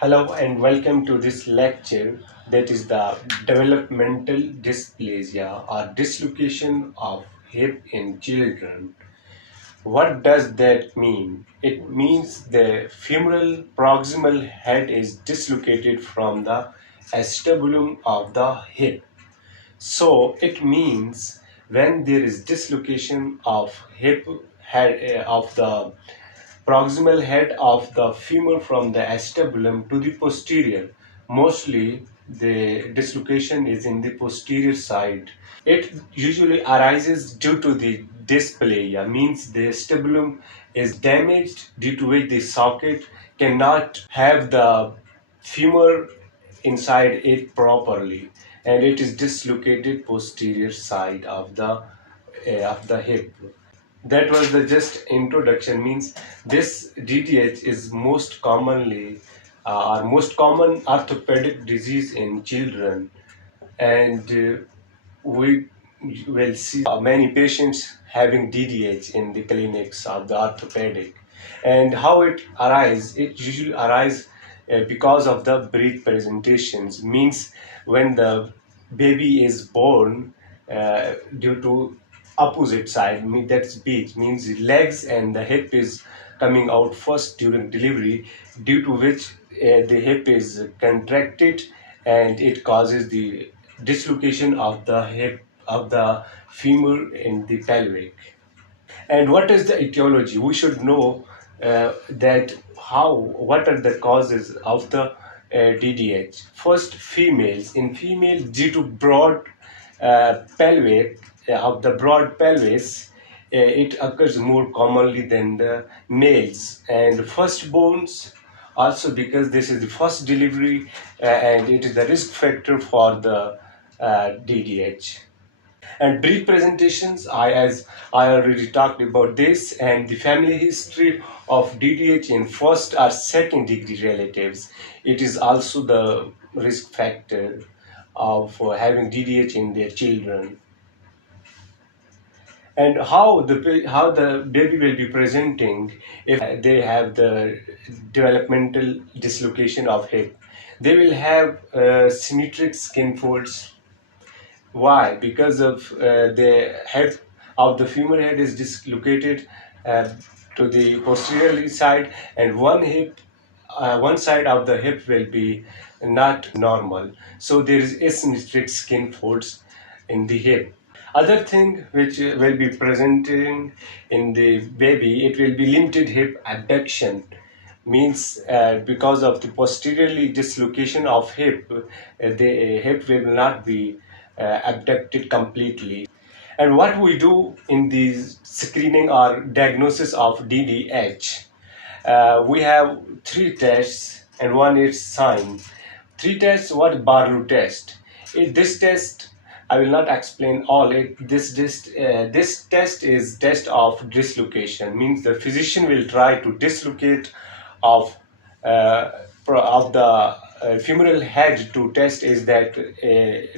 Hello and welcome to this lecture that is the developmental dysplasia or dislocation of hip in children. What does that mean? It means the femoral proximal head is dislocated from the acetabulum of the hip. So it means when there is dislocation of hip head of the proximal head of the femur from the acetabulum to the posterior. Mostly the dislocation is in the posterior side. It usually arises due to the dysplasia, means the acetabulum is damaged due to which the socket cannot have the femur inside it properly, and it is dislocated posterior side of the hip. That was the just introduction. Means this DDH is most commonly or most common orthopedic disease in children, and we will see many patients having DDH in the clinics of the orthopedic. And how it arises? It usually arises because of the breath presentations. Means when the baby is born, due to opposite side, that's beach, means the legs and the hip is coming out first during delivery, due to which the hip is contracted and it causes the dislocation of the hip of the femur in the pelvic. And what is the etiology? We should know that what are the causes of the DDH. First, females. In females, due to broad pelvic of the broad pelvis, it occurs more commonly than the males. And firstborns also, because this is the first delivery and it is the risk factor for the DDH. And brief presentations, as I already talked about this, and the family history of DDH in first or second degree relatives. It is also the risk factor of having DDH in their children. And how the baby will be presenting if they have the developmental dislocation of hip. They will have symmetric skin folds. Why? Because of the head of the femur head is dislocated uh, to the posterior side, and one side of the hip will be not normal. So there is asymmetric skin folds in the hip. Other thing which will be presenting in the baby, it will be limited hip abduction. Means because of the posteriorly dislocation of hip, the hip will not be abducted completely. And what we do in the screening or diagnosis of DDH, we have three tests and one is sign. Three tests. What Barlow test? This test I will not explain all it. This test is test of dislocation. Means the physician will try to dislocate of of the femoral head to test is that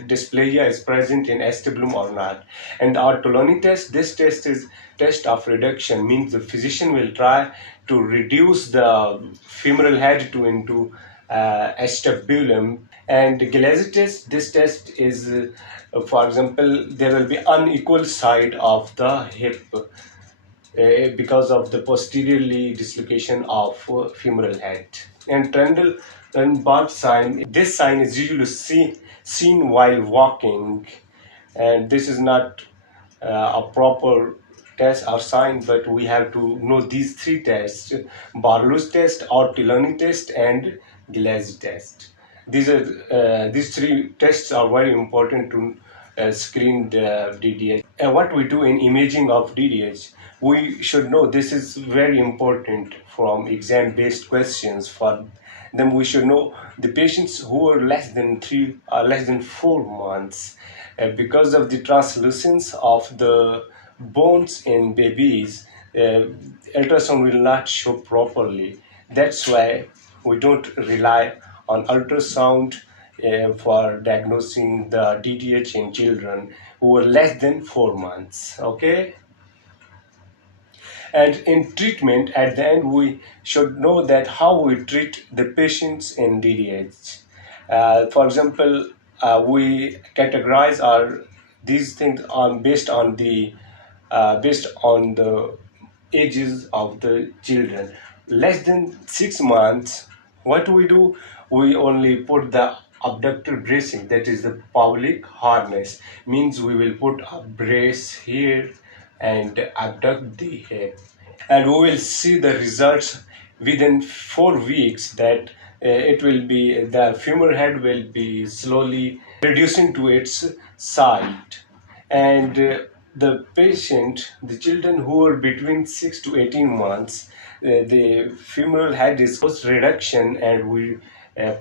dysplasia is present in acetabulum or not. And our Toloni test, this test is test of reduction. Means the physician will try to reduce the femoral head to into acetabulum. And Gilesi test, this test is for example, there will be unequal side of the hip because of the posteriorly dislocation of femoral head. And Trendle and Bart sign, this sign is usually seen while walking, and this is not a proper test or sign, but we have to know these three tests: Barlow's test, Ortolani test, and Gilesi test. These three tests are very important to screen the DDH. And what we do in imaging of DDH, we should know this is very important from exam-based questions. For them, we should know the patients who are less than 4 months, because of the translucence of the bones in babies, ultrasound will not show properly. That's why we don't rely on ultrasound for diagnosing the DDH in children who are less than 4 months. Okay. And in treatment, at the end, we should know that how we treat the patients in DDH. For example, we categorize our these things on based on the ages of the children. Less than 6 months, what do we do? We only put the abductor bracing, that is the public harness. Means we will put a brace here and abduct the hip, and we will see the results within 4 weeks that it will be the femur head will be slowly reducing to its side, and the patient, the children who are between 6 to 18 months, the femoral head is post reduction, and we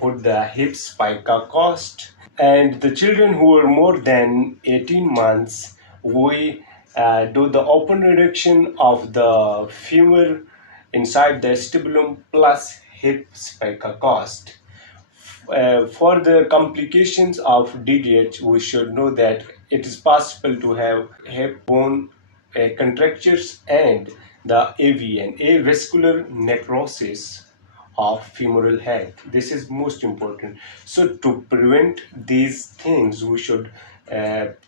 put the hip spica cost. And the children who are more than 18 months, we do the open reduction of the femur inside the stibulum plus hip spica cost. For the complications of DDH, we should know that it is possible to have hip bone contractures and the AVN, avascular necrosis of femoral head. This is most important. So to prevent these things, we should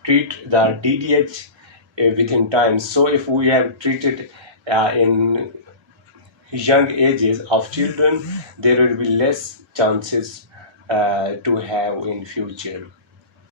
treat the DDH within time. So if we have treated in young ages of children, there will be less chances to have in future.